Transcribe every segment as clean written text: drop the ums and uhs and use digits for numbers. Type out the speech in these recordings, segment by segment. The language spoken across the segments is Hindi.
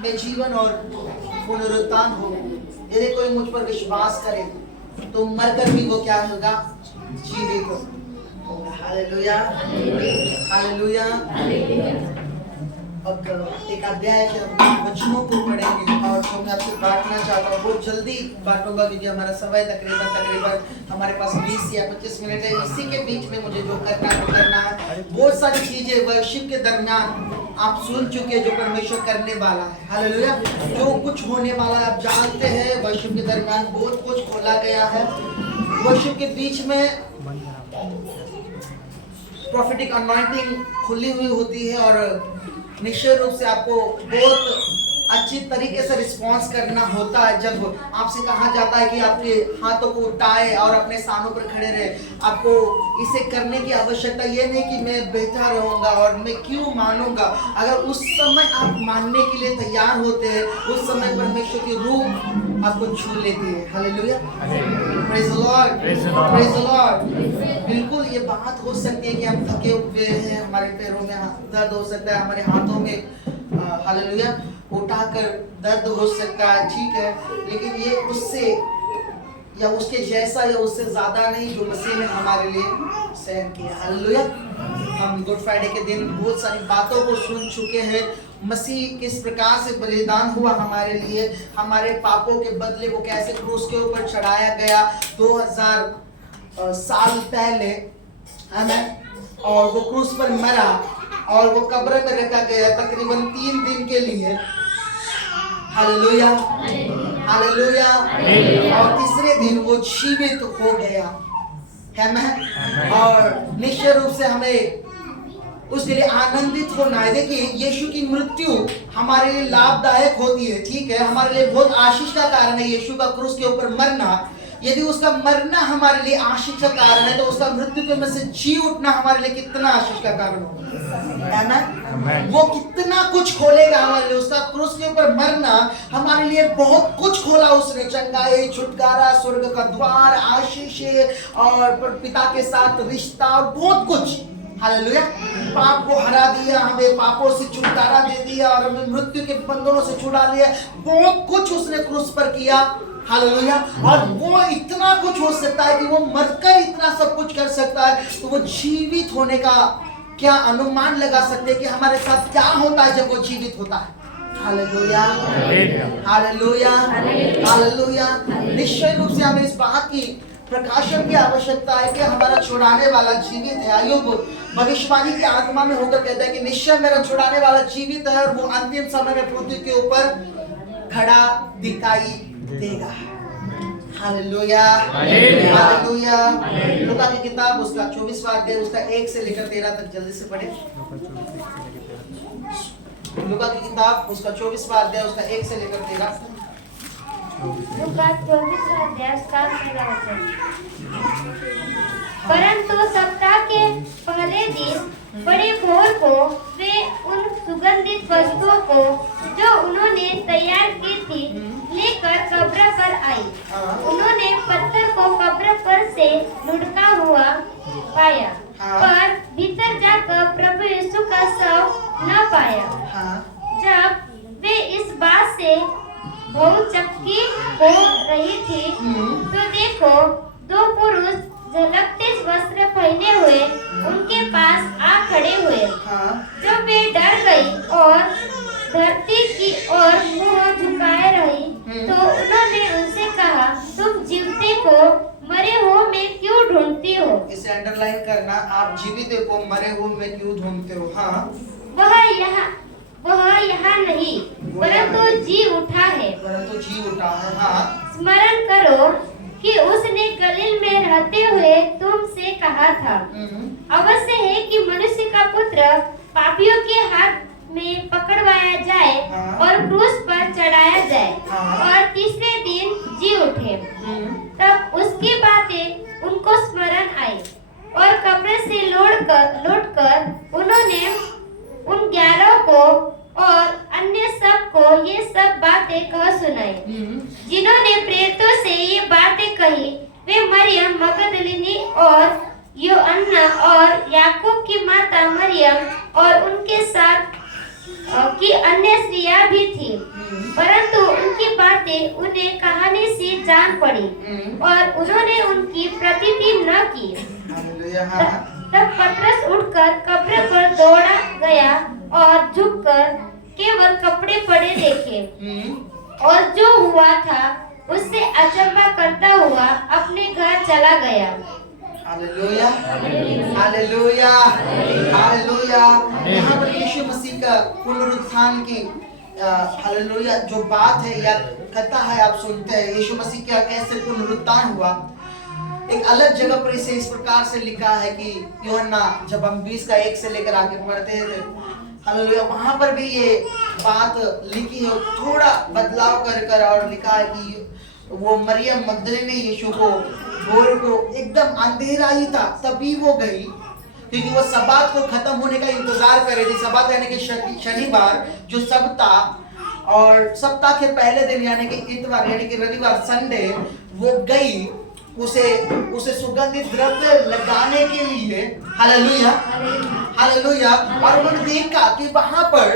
में जीवन और पुनरुत्थान हो। यदि कोई मुझ पर विश्वास करे तो मरकर भी वो क्या होगा, जीवित होगा। Hallelujah, hallelujah. अब एक अध्याय के वचनों को पढ़ेंगे और जो मैं आपसे बांटना चाहता हूँ बहुत जल्दी बांटूंगा, क्योंकि हमारा समय तकरीबन हमारे पास 20 या 25 मिनट है। इसी के बीच में मुझे जो करना है, बहुत सारी चीजें वर्शिप के दरमियान आप सुन चुके हैं जो परमेश्वर करने वाला है। हालेलुया। जो कुछ होने वाला है आप जानते हैं। वर्शिप के दरमियान बहुत कुछ खोला गया है। वर्शिप के बीच में प्रोफेटिक अनॉइंटिंग खुली हुई होती है और निश्चय रूप से आपको बहुत अच्छी तरीके से रिस्पॉन्स करना होता है। जब आपसे कहा जाता है कि आपके हाथों को उठाए और अपने स्थानों पर खड़े रहे, आपको इसे करने की आवश्यकता ये नहीं कि मैं बैठा रहूंगा और मैं क्यों मानूंगा। अगर उस समय आप मानने के लिए तैयार होते हैं, उस समय परमेश्वर की रूह आपको छू लेती है। Hallelujah, praise the Lord, praise the Lord. बिल्कुल ये बात हो सकती है कि हम थके हुए हैं, हमारे पैरों में दर्द हो सकता है, हमारे हाथों में हालेलुया उठाकर दर्द हो सकता है, ठीक है, लेकिन ये उससे या उसके जैसा या उससे ज्यादा नहीं जो मसीह ने हमारे लिए सहन किया। हालेलुया। हम गुड फ्राइडे के दिन बहुत सारी बातों को सुन चुके हैं। मसीह किस प्रकार से बलिदान हुआ हमारे लिए, हमारे पापों के बदले वो कैसे क्रूस के ऊपर चढ़ाया गया 2000 साल पहले, है ना, और वो क्रूस पर मरा और वो कब्र में रखा गया तकरीबन 3 दिन के लिए। Hallelujah, hallelujah. और तीसरे दिन वो जीवित हो गया, है ना। और निश्चय रूप से हमें उसके लिए आनंदित होना है। देखिए, यीशु की मृत्यु हमारे लिए लाभदायक होती है, ठीक है, हमारे लिए बहुत आशीष का कारण है। यीशु का क्रूस के ऊपर मरना, यदि उसका मरना हमारे लिए आशीष का कारण है तो उसका मृत्यु के में से जी उठना हमारे लिए कितना आशीष का कारण होगा, है ना। वो कितना कुछ खोलेगा हमारे लिए। उसका क्रूस के ऊपर मरना हमारे लिए बहुत कुछ खोला उसने, चंगाई, छुटकारा, स्वर्ग का द्वार, आशीष और पिता के साथ रिश्ता और बहुत कुछ। हालेलुया। पाप को हरा दिया, हमें पापों से छुटकारा दे दिया और हमें मृत्यु के बंधनों से छुड़ा लिया। बहुत कुछ उसने क्रूस पर किया। हालेलुया। और वो इतना कुछ हो सकता है कि वो मरकर इतना सब कुछ कर सकता है, तो वो जीवित होने का क्या अनुमान लगा सकते हैं कि हमारे साथ क्या होता है जब वो जीवित होता है। Hallelujah, hallelujah, hallelujah. निश्चय रूप से हमें इस बात की प्रकाशन की आवश्यकता है कि हमारा छुड़ाने वाला जीवित है। अय्यूब भविष्यवाणी की आत्मा में होकर कहता है कि निश्चय मेरा छुड़ाने वाला जीवित है और वो अंतिम समय में पृथ्वी के ऊपर खड़ा दिखाई देगा। Hallelujah, hallelujah. लूका की किताब उसका 24वां अध्याय उसका 1 से लेकर 13 तक जल्दी से पढ़े। लूका की किताब उसका 24वां अध्याय उसका 1 से लेकर 13 तक। लूका 24वां अध्याय 7 से 13। परंतु सप्ताह के पहले दिन बड़े भोर को वे उन सुगंधित वस्तुओं को जो उन्होंने तैयार की थी लेकर कब्र पर आई। उन्होंने पत्थर को कब्र पर से लुढ़का हुआ पाया, पर भीतर जाकर प्रभु यीशु का शव न पाया। जब वे इस बात से बहुत चक्की हो रही थी तो देखो, 2 पुरुष झलकते वस्त्र पहने हुए उनके पास आ खड़े हुए। जब वे डर गई और धरती की ओर मुंह झुकाए रही तो उन्होंने उनसे कहा, तुम जीवते को मरे हुए में क्यों ढूंढती हो? इसे अंडरलाइन करना, आप जीवित को मरे हुए में क्यों ढूंढते हो। हाँ, वह यहाँ नहीं, परंतु जी उठा है। परंतु जी उठा है। हाँ, स्मरण करो कि उसने गलील में रहते हुए तुमसे कहा था, अवश्य है कि मनुष्य का पुत्र पापियों के हाथ में पकड़वाया जाए और क्रूस पर चढ़ाया जाए और तीसरे दिन जी उठे। तब उसकी बातें उनको स्मरण आई और कब्र से लौटकर उन्होंने उन 11 को और अन्य सब को ये सब बातें कह सुनाई। जिन्होंने प्रेरितों से ये बातें कही वे मरियम मगदलिनी और योअन्ना और याकूब की माता मरियम और उनके साथ की अन्य स्त्रियां भी थी। जान पड़ी और उन्होंने उनकी प्रतीति न की। हालेलुया। हाँ। तब पतरस उठकर कब्र पर दौड़ा गया और झुककर केवल कपड़े पड़े देखे और जो हुआ था उससे अचंभा करता हुआ अपने घर चला गया। Hallelujah, hallelujah, hallelujah. यहाँ पर यीशु मसीह का पुनरुत्थान की हालेलुया जो बात है या कथा है, आप सुनते हैं यीशु मसीह का कैसे पुनरुत्थान हुआ। एक अलग जगह पर इसे इस प्रकार से लिखा है कि यूहन्ना जब हम 20 का 1 से लेकर आगे पढ़ते हैं, हालेलुया, वहां पर भी ये बात लिखी है, थोड़ा बदलाव कर और लिखा है कि वो मरियम मगदलीनी ने यीशु को भोर को एकदम अंधेरा ही था तभी वो गई, क्योंकि वो सब्बात को खत्म होने का इंतजार कर रही थी। सब्बात यानी कि शनिवार जो सप्ताह, और सप्ताह के पहले दिन यानी कि इतवार यानी कि रविवार संडे वो गई उसे सुगंधित द्रव्य लगाने के लिए। Hallelujah, hallelujah. और उन्होंने देखा कि वहां पर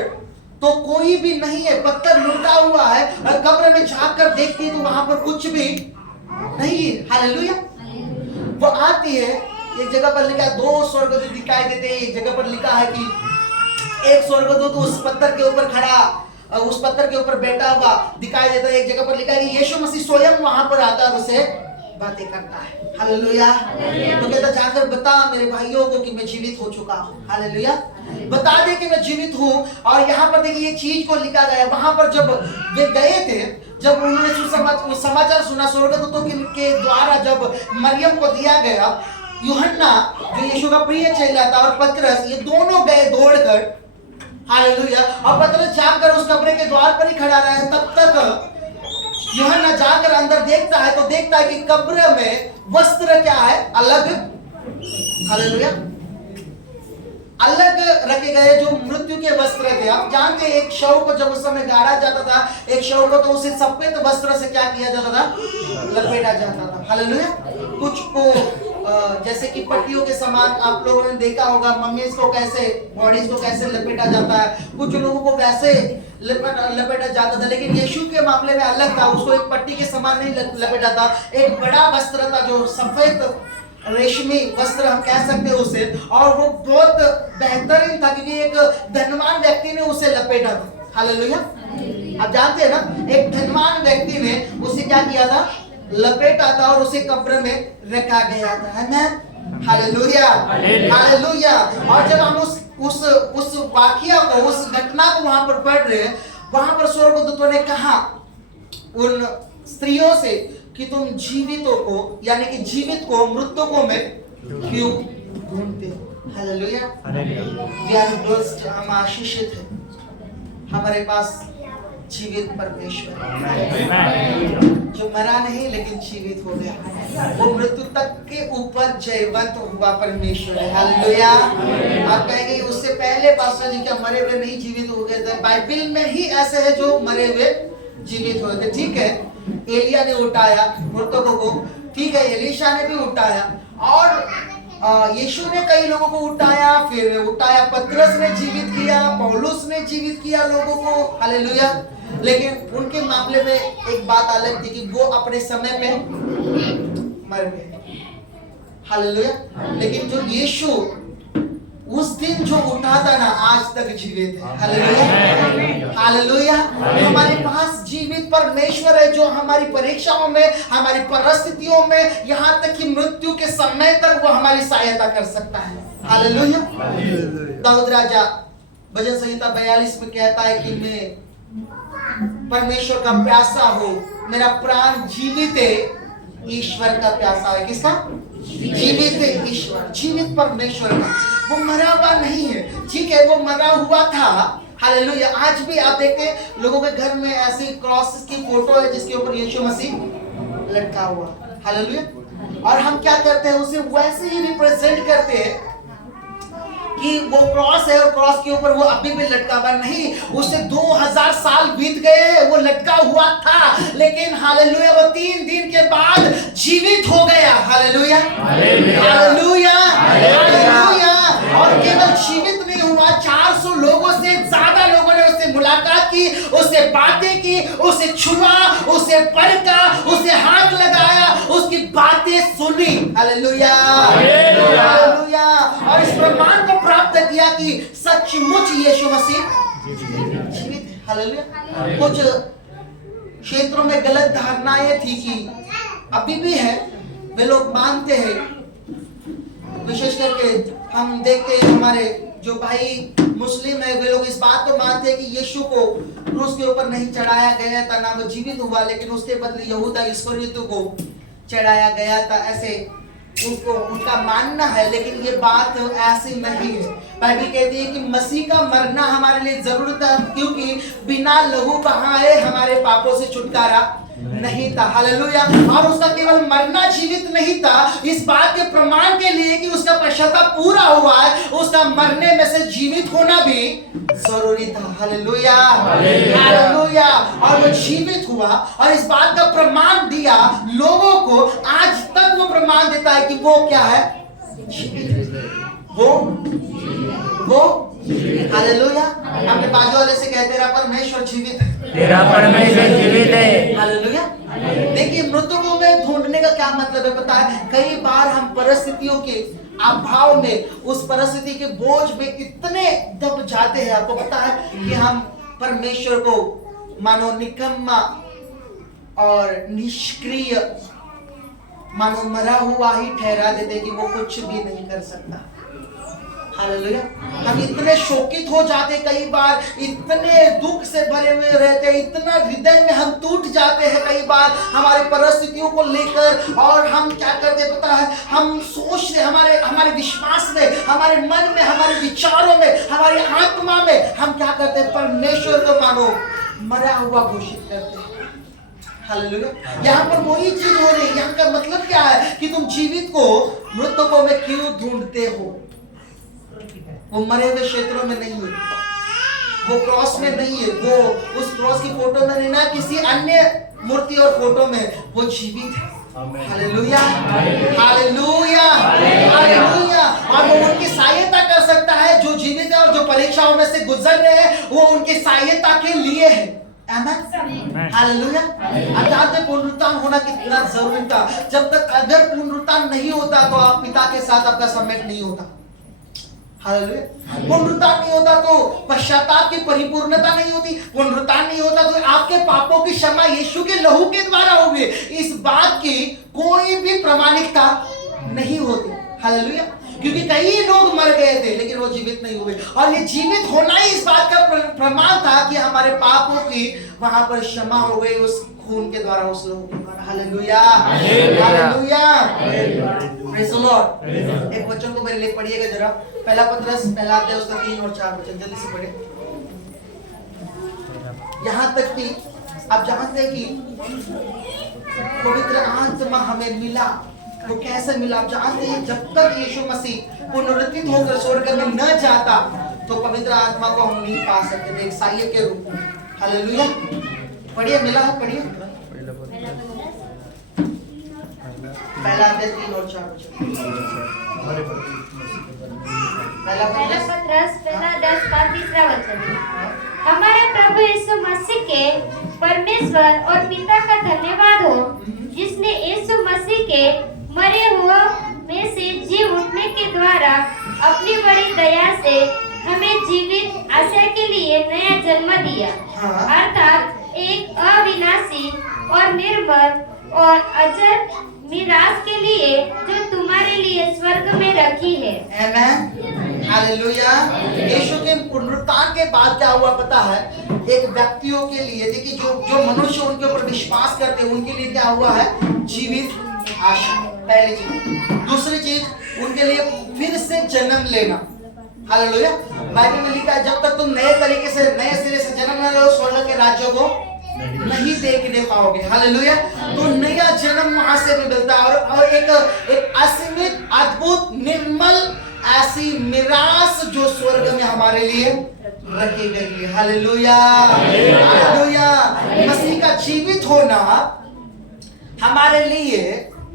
तो कोई भी नहीं है, पत्थर लूटा हुआ है, और कब्र में झांककर देखती है तो वहां पर कुछ भी नहीं है। हालेलुया। वो आती है, एक जगह पर लिखा है 2 स्वर्गदूत दिखाई देते हैं। एक जगह पर लिखा है कि एक स्वर्गदूत उस पत्थर के ऊपर खड़ा, उस पत्थर के ऊपर बैठा हुआ दिखाई देता है। एक जगह पर लिखा है कि यीशु मसीह स्वयं वहां पर आता है, उसे बातें करता है। हालेलुया। तो कहता जाकर बता मेरे भाइयों को कि मैं जीवित हो चुका हूँ। हालेलुया, बता दे कि मैं जीवित हूँ। और यहाँ पर देखिए ये चीज को लिखा गया, वहां पर जब वे गए थे, जब उन्होंने समाचार सुना स्वर्गदूतों के द्वारा, जब मरियम को दिया गया, यूहन्ना जो यीशु का प्रिय चेला था और पतरस, ये दोनों गए दौड़कर। हालेलुया। और पतरस जाकर उस कब्र के द्वार पर ही खड़ा रहा है। तब तक यूहन्ना जाकर अंदर देखता है तो देखता है कि कब्र में वस्त्र क्या है, अलग, हालेलुया, अलग रखे गए जो मृत्यु के वस्त्र थे। आप जानते हैं एक शव को जब उस समय गाड़ा जाता था, एक शव को, तो उसे सफेद वस्त्र से क्या किया जाता था, लपेटा जाता था। हालेलुया। कुछ को जैसे कि पट्टियों के समान आप लोगों ने देखा होगा, मम्मीज को कैसे, बॉडीज को कैसे लपेटा जाता है, कुछ लोगों को वैसे लपेटा जाता था। लेकिन यीशु के मामले में अलग था, उसको एक पट्टी के समान नहीं लपेटा था, एक बड़ा वस्त्र था जो सफेद रेशमी वस्त्र हम कह सकते हैं उसे, और वो बहुत बेहतरीन था क्योंकि एक धनवान व्यक्ति ने उसे लपेटा था। हालेलुया। आप जानते हैं ना, एक धनवान व्यक्ति ने उसे क्या किया था, लपेटा था और उसे कब्र में रखा गया था। आमीन, हालेलुया, हालेलुया। और जब हम उस वाकया को, उस घटना को वहां पर पढ़ रहे हैं, वहां पर स्वर्गदूतों ने कहा उन स्त्रियों से कि तुम जीवितों को यानी कि जीवित को मृतकों में क्यों ढूंढते हो। हालेलुया, वी आर ब्लेस्ड, हम आशीषित हैं, हमारे पास जीवित परमेश्वर जो मरा नहीं लेकिन जीवित हो गया, वो मृत्यु तक के ऊपर जयवंत हुआ परमेश्वर है। हालेलुया। आप कहेंगे उससे पहले पास्टर जी क्या मरे हुए नहीं जीवित हो गए थे? बाइबल में ही ऐसे है जो मरे हुए जीवित हो गए। ठीक है, एलिया ने उठाया मृतकों को, ठीक है, एलीशा ने भी उठाया, और यीशु ने कई लोगों को उठाया, फिर उठाया, पतरस ने जीवित किया, पौलुस ने जीवित किया लोगों को। हालेलुया। लेकिन उनके मामले में एक बात अलग थी कि वो अपने समय पे मर गए। हालेलुया। लेकिन जो यीशु उस दिन जो उठा था ना, आज तक जीवित है। Hallelujah, hallelujah. हमारे पास जीवित परमेश्वर है जो हमारी परीक्षाओं में, हमारी परिस्थितियों में, यहाँ तक कि मृत्यु के समय तक वो हमारी सहायता कर सकता है। हालेलुया। दाऊद राजा भजन संहिता 42 में कहता है कि मैं परमेश्वर का प्यासा हूँ, मेरा प्राण जीवित है, ईश्वर का प्यासा है। किसका? जीवित है ईश्वर, जीवित परमेश्वर का। वो मरा हुआ नहीं है, ठीक है, वो मरा हुआ था। हालेलुया। आज भी आप देखते लोगों के घर में ऐसी क्रॉस की फोटो है जिसके ऊपर यीशु मसीह लटका हुआ। हालेलुया। और हम क्या करते हैं, उसे वैसे ही रिप्रेजेंट करते हैं कि वो क्रॉस है और क्रॉस के ऊपर वो अभी भी लटका हुआ नहीं, उससे 2000 साल बीत गए, वो लटका हुआ था, लेकिन हालेलुया वो 3 दिन के बाद जीवित हो गया। Hallelujah, hallelujah, hallelujah. और केवल जीवित नहीं हुआ, 400 लोगों से ज्यादा लोगों ने उससे मुलाकात मुलाकात की, उससे बातें की, उसे छुआ, उसे परखा, उसे हाथ लगाया, उसकी बातें सुनी। Hallelujah, hallelujah. और इस प्रमाण को प्राप्त किया कि सचमुच यीशु मसीह जीवित है। हालेलुया। कुछ क्षेत्रों में गलत धारणाएं थी कि अभी भी है, वे लोग मानते हैं, विशेष करके हम देखते हैं हमारे जो भाई मुस्लिम है, वे लोग इस बात को मानते हैं कि यीशु को क्रूस के ऊपर नहीं चढ़ाया गया था, ना वो जीवित हुआ, लेकिन उसके बदले यहूदा इस्करियोती को चढ़ाया गया था। ऐसे उनको उनका मानना है, लेकिन ये बात ऐसी नहीं है। बाइबल कहती है कि मसीह का मरना हमारे लिए जरूरत है, क्योंकि बिना लहू बहाए हमारे पापों से छुटकारा नहीं था। हालेलुया। और उसका केवल मरना जीवित नहीं था, इस बात के प्रमाण के लिए कि उसका पश्चाताप पूरा हुआ है, उसका मरने में से जीवित होना भी जरूरी था। Hallelujah, hallelujah. और वो जीवित हुआ और इस बात का प्रमाण दिया लोगों को। आज तक वो प्रमाण देता है कि वो क्या है, वो हालेलुया। अपने बाजू वाले से कहते रहा, परमेश्वर जीवित है, तेरा परमेश्वर जीवित है। हालेलुया। देखिए, मृतकों में ढूंढने का क्या मतलब है पता है? कई बार हम परिस्थितियों के अभाव में, उस परिस्थिति के बोझ में इतने दब जाते हैं, आपको पता है, कि हम परमेश्वर को मानो निकम्मा और निष्क्रिय, मानो मरा हुआ ही ठहरा देते कि वो कुछ भी नहीं कर सकता। हालेलुया। हम इतने शोकित हो जाते, कई बार इतने दुख से भरे हुए रहते, इतना हृदय में हम टूट जाते हैं कई बार हमारे परिस्थितियों को लेकर। और हम क्या करते पता है, हम सोचते, हमारे विश्वास में, हमारे मन में, हमारे विचारों में, हमारी आत्मा में हम क्या करते हैं, परमेश्वर को मानो मरा हुआ घोषित करते हैं। हालेलुया। यहाँ पर वही चीज हो रही है। यहाँ का मतलब क्या है कि तुम जीवित को मृतकों में क्यों ढूंढते हो? वो मरे हुए क्षेत्रों में नहीं है, वो क्रॉस में नहीं है, वो उस क्रॉस की फोटो में नहीं, ना किसी अन्य मूर्ति और फोटो में, वो जीवित है। Hallelujah, hallelujah, hallelujah. और वो उनकी सहायता कर सकता है, जो जीवित है और जो परीक्षाओं में से गुजर रहे हैं, वो उनकी सहायता के लिए है। हालेलुया। अर्थात पुनरुत्थान होना कितना जरूरी था। जब तक अगर पुनरुत्थान नहीं होता तो आप पिता के साथ आपका सम्मेलन नहीं होता। हालेलुया। पुनरुत्थान नहीं होता तो पश्चाताप की परिपूर्णता नहीं होती। पुनरुत्थान नहीं होता तो आपके पापों की क्षमा यीशु के लहू के द्वारा होगी। इस बात की कोई भी प्रामाणिकता नहीं होती। हालेलुया। क्योंकि कई लोग मर गए थे लेकिन वो जीवित नहीं हुए, और ये जीवित होना ही इस बात का प्रमाण था कि हमारे पापों की वहां पर क्षमा हो गई उस खून के द्वारा, उस लहू के द्वारा। Hallelujah, hallelujah, praise the Lord. एक वचन को मेरे लिए पढ़िएगा जरा, पहला पतरस पहला अध्याय उसका 3 और 4 वचन, जल्दी से पढ़े। यहाँ तक कि आप जानते हैं कि पवित्र आत्मा हमें मिला, वो कैसे मिला आप जानते हैं? जब तक यीशु मसीह पुनरुत्थित होकर स्वर्ग में न जाता तो पवित्र आत्मा को हम नहीं पा सकते थे, एक सहायक के रूप में। हालेलुया। पढ़िए, मिला है, पढ़िए पहला अध्याय 3 और 4 वचन। पहला पतरस पहला अध्याय का 3 वचन। हमारे प्रभु यीशु मसीह के परमेश्वर और पिता का धन्यवाद हो, जिसने यीशु मसीह के मरे हुए में से जी उठने के द्वारा अपनी बड़ी दया से हमें जीवित आशा के लिए नया जन्म दिया, अर्थात एक अविनाशी और निर्मल और अजर मीरास के लिए जो तुम्हारे लिए स्वर्ग में रखी है। आमेन, हालेलुया। यीशु के पुनरुत्थान के बाद क्या हुआ पता है? एक व्यक्तियों के लिए, देखिए जो मनुष्य उनके ऊपर विश्वास करते हैं उनके लिए क्या हुआ है? जीवित आशा, पहली चीज। दूसरी चीज, उनके लिए फिर से जन्म लेना। हालेलुया। बाइबल में लिखा है, जब तक तुम नए तरीके से, नए सिरे से जन्म न लो, स्वर्ग के राज्य को नहीं देखने पाओगे। हालेलुया। तो नया जन्म वहां से भी मिलता है, और एक असीमित, अद्भुत, निर्मल ऐसी मिरास जो स्वर्ग में हमारे लिए रखी गई है। Hallelujah, hallelujah. मसीह का जीवित होना हमारे लिए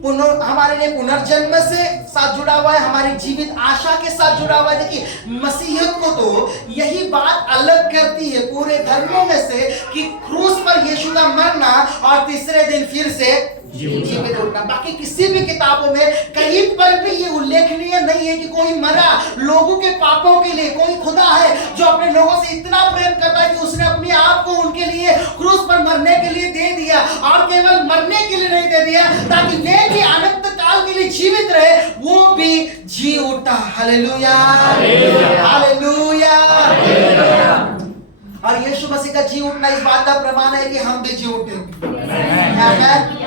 हमारे लिए पुनर्जन्म से साथ जुड़ा हुआ है, हमारी जीवित आशा के साथ जुड़ा हुआ है। देखिए मसीहियत को तो यही बात अलग करती है पूरे धर्मों में से कि क्रूस पर यीशु का मरना और तीसरे दिन फिर से जीवित उठना। बाकी किसी भी किताबों में कहीं पर भी ये उल्लेखनीय नहीं है कि कोई मरा लोगों के पापों के लिए। कोई खुदा है जो अपने लोगों से इतना प्रेम करता है कि उसने अपने आप को उनके लिए क्रूस पर मरने के लिए दे दिया, और केवल मरने के लिए नहीं दे दिया ताकि वे भी अनंत काल के लिए जीवित रहे, वो भी जी उठा। Hallelujah, hallelujah. और यीशु मसीह का जी उठना इस बात का प्रमाण है कि हम भी जी उठेंगे।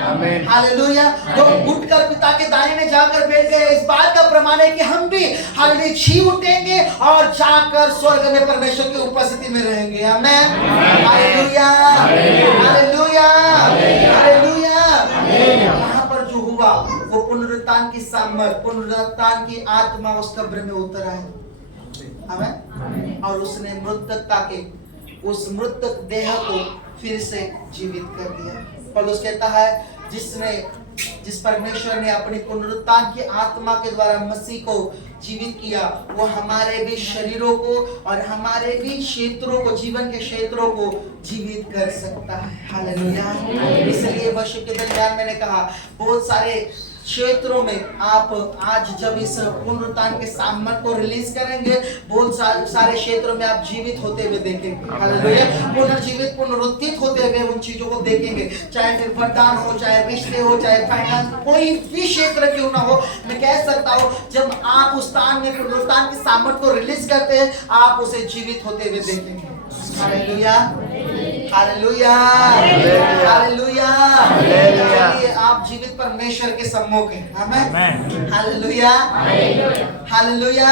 आमीन, हालेलुया। वो उठकर पिता के दाहिने जाकर बैठ गए, इस बात का प्रमाण है कि हम भी हालेलुया जी उठेंगे और जाकर स्वर्ग में परमेश्वर की उपस्थिति में रहेंगे। आमीन, हालेलुया, हालेलुया, हालेलुया। वहां पर जो हुआ वो पुनरुत्थान की सामर्थ, पुनरुत्थान की आत्मा उस कब्र में उतर आई। आमीन। और उसने मृतकता के उस मृतक देह को फिर से जीवित कर दिया। पौलुस कहता है जिस परमेश्वर ने अपनी पुनरुत्थान की आत्मा के द्वारा मसीह को जीवित किया, वो हमारे भी शरीरों को और हमारे भी क्षेत्रों को, जीवन के क्षेत्रों को जीवित कर सकता है। हालेलुया। इसलिए वर्ष के दरमियान मैंने कहा बहुत सारे क्षेत्रों में आप आज जब इस पुनरुत्थान के सामर्थ को रिलीज करेंगे, बहुत सारे क्षेत्रों में आप जीवित होते हुए देखेंगे। हालेलुया। पुनर्जीवित, पुनरुत्थित होते हुए उन चीजों को देखेंगे, चाहे फिर वरदान हो, चाहे रिश्ते हो, चाहे फाइनेंस, कोई भी क्षेत्र क्यों ना हो। मैं कह सकता हूँ जब आप उस स्थान में पुनरुत्थान के सामर्थ को रिलीज करते हैं, आप उसे जीवित होते हुए देखेंगे। Hallelujah, hallelujah, hallelujah. आप जीवित परमेश्वर के सम्मुख हैं। आमीन, हालेलुया, हालेलुया।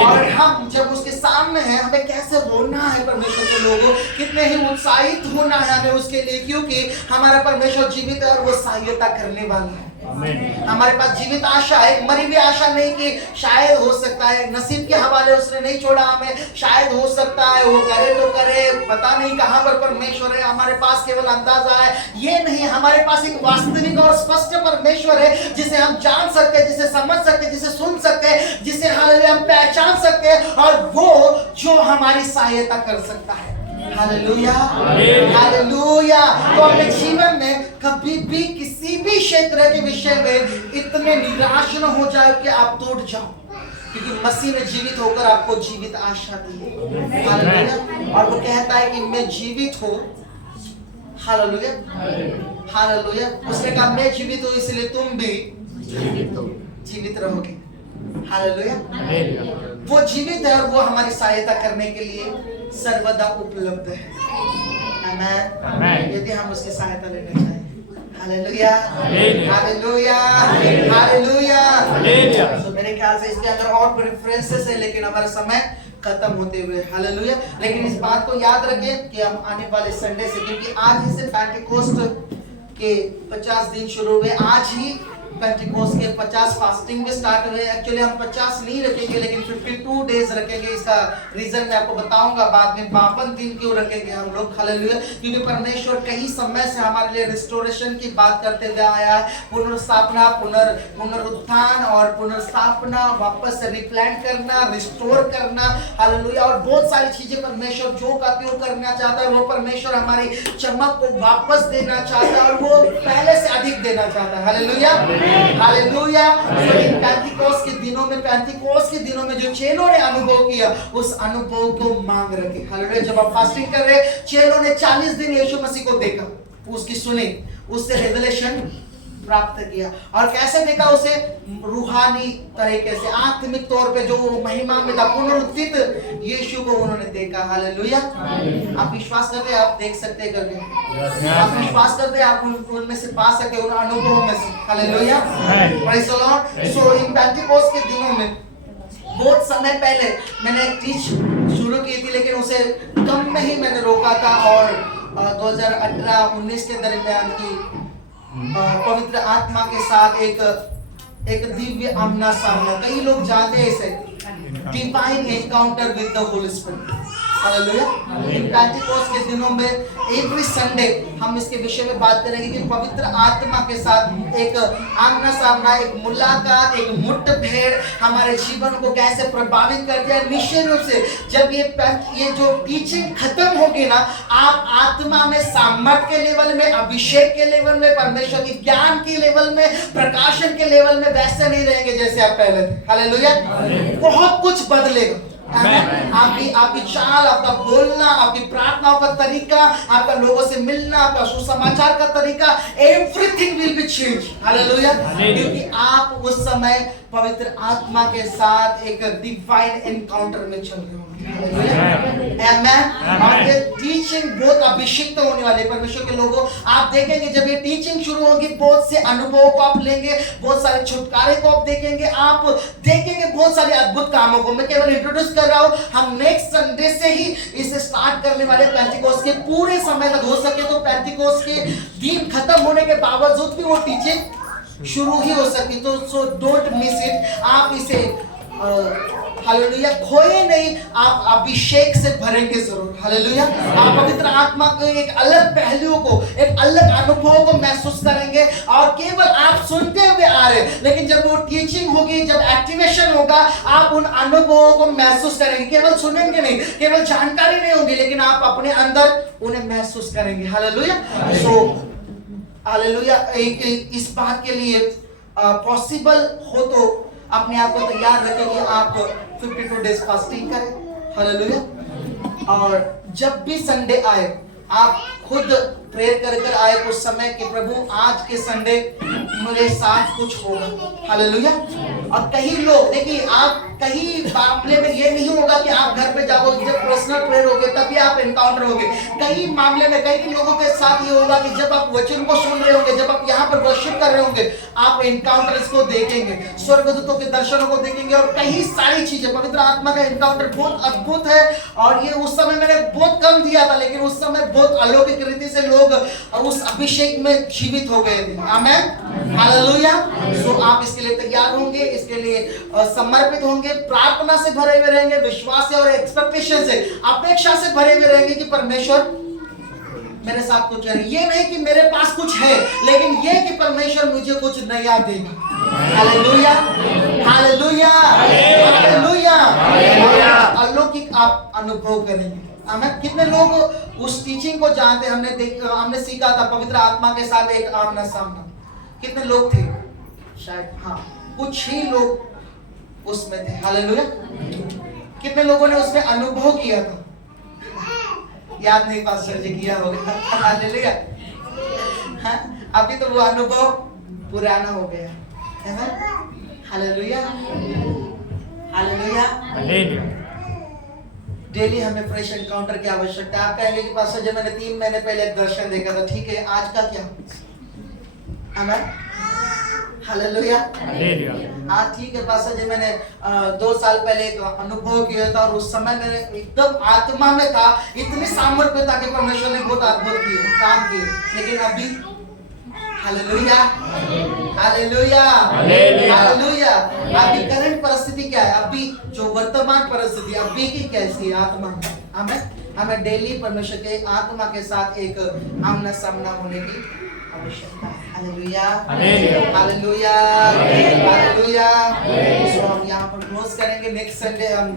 और हम जब उसके सामने हैं, हमें कैसे होना है परमेश्वर के लोगों, कितने ही उत्साहित होना है हमें उसके लिए, क्योंकि हमारा परमेश्वर जीवित है और वो सहायता करने वाला है। हमारे पास जीवित आशा है, मरी हुई आशा नहीं कि शायद हो सकता है, नसीब के हवाले उसने नहीं छोड़ा हमें, शायद हो सकता है वो करे तो करे, पता नहीं कहां पर परमेश्वर है। हमारे पास केवल अंदाजा है, ये नहीं, हमारे पास एक वास्तविक और स्पष्ट परमेश्वर है जिसे हम जान सकते हैं, जिसे समझ सकते हैं, जिसे सुन सकते हैं, जिसे हालेलुया हम पहचान सकते हैं, और वो जो हमारी सहायता कर सकता है। Hallelujah, hallelujah. तो अपने जीवन में कभी भी किसी भी क्षेत्र के विषय में इतने निराश न हो जाए कि आप टूट जाओ, क्योंकि मसीह ने जीवित होकर आपको जीवित आशा दी है। हालेलुया। और वो कहता है कि मैं जीवित हूँ। Hallelujah, hallelujah. उसने कहा मैं जीवित हूँ, इसलिए तुम भी जीवित रहोगे। हालेलुया। वो जीवित है और वो हमारी सहायता करने के लिए सर्वदा उपलब्ध है। आमीन। यदि हम उसकी सहायता लेना चाहें। Hallelujah, hallelujah, hallelujah. तो मेरे ख्याल से इसके अंदर और प्रेफरेंसेस है, लेकिन हमारा समय खत्म होते हुए। हालेलुया। लेकिन इस बात को याद रखें कि हम आने वाले संडे से, क्योंकि आज ही से पेंटेकोस्ट के 50 दिन शुरू हुए, आज ही पेंटेकोस्ट के 50 फास्टिंग में स्टार्ट हुए। एक्चुअली हम 50 नहीं रखेंगे, लेकिन 52 डेज रखेंगे। इसका रीजन मैं आपको बताऊंगा बाद में। 52 दिन क्यों रखेंगे हम लोग। हालेलुया। क्योंकि परमेश्वर कई समय से हमारे लिए रिस्टोरेशन की बात करते हुए आया है, पुनर्स्थापना, पुनरुत्थान और पुनर्स्थापना, वापस से रिप्लांट करना, रिस्टोर करना। हालेलुया। और बहुत सारी चीजें परमेश्वर जो का त्यों करना चाहता है, वो परमेश्वर हमारी चमक को वापस देना चाहता है, और वो पहले से अधिक देना चाहता है। Hallelujah, hallelujah. पेंटिकोस्ट के दिनों में जो चेलों ने अनुभव किया, उस अनुभव को मांग रखे। हालेलुया। जब आप फास्टिंग कर रहे, चेलों ने 40 दिन यीशु मसीह को देखा, उसकी सुनी, उससे रेवलेशन प्राप्त किया। और कैसे देखा उसे? रूहानी तरीके से, आत्मिक तौर पे जो महिमा में था, पुनरुत्थित यीशु को उन्होंने देखा। हालेलुया। आप विश्वास करते हैं? आप देख सकते हैं करके, आप विश्वास करते हैं आप उनमें से पा सके, उन अनुभवों में से। Hallelujah, praise the Lord. So in Pentecost के दिनों में बहुत समय पहले मैंने एक टीच शुरू की थी, लेकिन उसे कम में ही मैंने रोका था, और 2018-19 के दरमियान की पवित्र आत्मा के साथ एक दिव्य आमना सामना, कई लोग जानते हैं इसे, divine encounter with the Holi spirit. Hallelujah. In Pentecost के दिनों में एवरी संडे हम इसके विषय में बात करेंगे कि पवित्र आत्मा के साथ एक आमना सामना, एक मुलाकात, एक मुठभेड़ हमारे जीवन को कैसे प्रभावित करती है। निश्चित रूप से जब ये जो टीचिंग खत्म होगी ना, आप आत्मा में सामर्थ के लेवल में, अभिषेक के लेवल में, परमेश्वर के ज्ञान के लेवल में, प्रकाशन के लेवल में वैसे नहीं रहेंगे जैसे आप पहले थे। हालेलुया। बहुत कुछ बदलेगा। आपकी चाल, आपका बोलना, आपकी प्रार्थनाओं का तरीका, आपका लोगों से मिलना, आपका सुसमाचार का तरीका, everything will be change. Hallelujah. क्योंकि आप उस समय पवित्र आत्मा के साथ एक डिवाइन एनकाउंटर में चल रहे होंगे। आमेन। और ये टीचिंग बहुत अभिषिक्त होने वाली है परमेश्वर के लोगों। आप देखेंगे जब ये टीचिंग शुरू होगी, बहुत से अनुभवों को आप लेंगे, बहुत सारे छुटकारे को आप देखेंगे, आप देखेंगे बहुत सारे अद्भुत कामों को। मैं केवल इंट्रोड्यूस कर रहा हूं, हम नेक्स्ट संडे से ही इसे स्टार्ट करने वाले। पेंटिकोस्ट के पूरे समय तक हो सके तो पेंटिकोस्ट के दिन खत्म होने के बावजूद भी वो टीचिंग शुरू ही हो सकी। तो सो डोंट मिस इट। आप इसे हालेलुया खोए नहीं, आप अभिषेक से भरेंगे जरूर। हालेलुया। आप पवित्र आत्मा के एक अलग पहलुओं को, एक अलग अनुभव को महसूस करेंगे। और केवल आप सुनते हुए आ रहे, लेकिन जब वो टीचिंग होगी, जब एक्टिवेशन होगा, आप उन अनुभवों को महसूस करेंगे। केवल सुनेंगे नहीं, केवल जानकारी नहीं होगी, लेकिन आप अपने अंदर उन्हें महसूस करेंगे। हालेलुया। सो हालेलुया। इस बात के लिए पॉसिबल हो तो अपने आप को तैयार रखें कि आप 52 डेज फास्टिंग करें। हालेलुया। और जब भी संडे आए, आप खुद प्रेयर कर आए उस समय कि प्रभु आज के संडे मेरे साथ कुछ होगा। हालेलुया। और कई लोग देखिए, आप कई मामले में ये नहीं होगा कि आप घर पे जाओगे, जब पर्सनल प्रेयर होगे तभी आप एनकाउंटर होगे। कई मामले में कई लोगों के साथ ये होगा कि जब आप वचन को सुन रहे होंगे, जब आप यहाँ पर वर्शिप कर रहे होंगे, आप एनकाउंटर्स को देखेंगे, स्वर्गदूतों के दर्शनों को देखेंगे और कई सारी चीजें। पवित्र आत्मा का एनकाउंटर बहुत अद्भुत है। और ये उस समय मैंने बहुत कम दिया था, लेकिन उस समय बहुत अलौकिक रीति से लोग उस अभिषेक में जीवित हो गए थे। आमेन। हालेलुया। सो आप इसके लिए तैयार होंगे, इसके लिए समर्पित होंगे, प्रार्थना से भरे हुए रहेंगे, विश्वास से और एक्सपेक्टेशन से, अपेक्षा से भरे हुए रहेंगे कि परमेश्वर मेरे साथ कुछ है। ये नहीं कि मेरे पास कुछ है, लेकिन ये कि परमेश्वर मुझे कुछ नया देगा। हालेलुया। हालेलुया। हालेलुया। अलौकिक आप अनुभव करेंगे। आमेन। कितने लोग उस टीचिंग को जानते हैं? हमने सीखा था पवित्र आत्मा के साथ एक आमना सामना। कितने लोग थे? शायद हाँ, कुछ ही लोग उसमें थे। हालेलुया। कितने लोगों ने उसमें अनुभव किया था? याद नहीं, पास्टर जी किया होगा। हालेलुया। हाँ, अभी तो वो अनुभव पुराना हो गया है ना। हालेलुया। हालेलुया। डेली हमें फ्रेश एनकाउंटर की आवश्यकता है। आप कहेंगे कि पास्टर जी मैंने 3 महीने पहले एक दर्शन देखा था, ठीक है, आज का क्या? आमेन। हालेलुया। हाँ ठीक है पास्टर जी, मैंने 2 साल पहले एक अनुभव किया था और उस समय मैंने एकदम आत्मा में था, इतनी सामर्थ्य में था कि परमेश्वर ने बहुत अद्भुत किए, काम किए। लेकिन अभी हालेलुया। हालेलुया। हालेलुया। अभी करंट परिस्थिति क्या है? अभी जो वर्तमान परिस्थिति अभी की कैसी है आत्मा में? हमें डेली परमेश्वर के आत्मा के साथ एक आमना सामना होने की आवश्यकता है। हालेलुया। हालेलुया। हालेलुया। सो हम यहाँ पर क्लोज करेंगे। नेक्स्ट संडे हम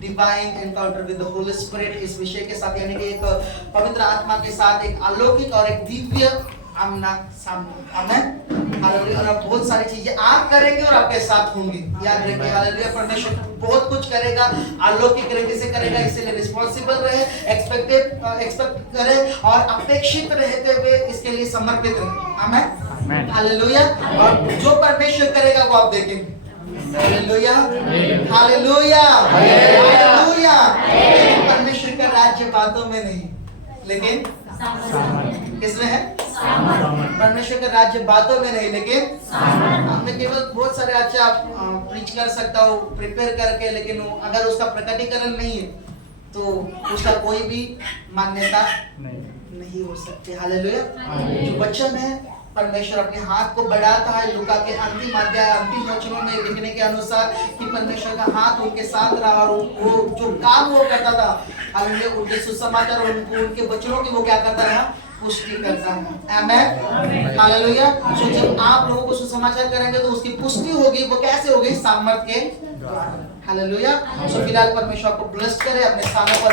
divine encounter with the Holi spirit इस विषय के साथ, यानी कि एक पवित्र आत्मा के साथ एक अलौकिक और एक दिव्य आमना सामना। आमेन। हालेलुया। और बहुत सारी चीजें आप करेंगे और आपके साथ होंगी। याद रखिए हालेलुया, परमेश्वर बहुत कुछ करेगा, अलौकिक रीति से करेगा। इसलिए रिस्पांसिबल रहे, एक्सपेक्ट करें और अपेक्षित रहते हुए इसके लिए समर्पित रहे। आमेन। हालेलुया। और जो परमेश्वर करेगा वो आप देखेंगे। हालेलुया। हालेलुया। हालेलुया। परमेश्वर का राज्य बातों में नहीं, लेकिन किसमें है? परमेश्वर का राज्य बातों में नहीं, लेकिन मैं केवल बहुत सारे अच्छा प्रीच कर सकता हूँ प्रिपेयर करके, लेकिन अगर उसका प्रकटीकरण नहीं है तो उसका कोई भी मान्यता नहीं हो सकती। हालेलुया। जो वचन है परमेश्वर अपने हाथ को बढ़ाता है। लूका के अंतिम अध्याय अंतिम वचनों में लिखने के अनुसार कि परमेश्वर का हाथ उनके साथ रहा और वो जो काम वो करता था, हालेलुया, उनके सुसमाचार और उनके वचनों की वो क्या करता रहा, पुष्टि करता है। आमेन, हालेलुया। सो जब आप लोगों को सुसमाचार करेंगे तो उसकी पुष्टि होगी। वो कैसे होगी? सामर्थ के द्वारा। हालेलुया। सो फिलहाल परमेश्वर आपको ब्लेस करे, अपने स्थानों पर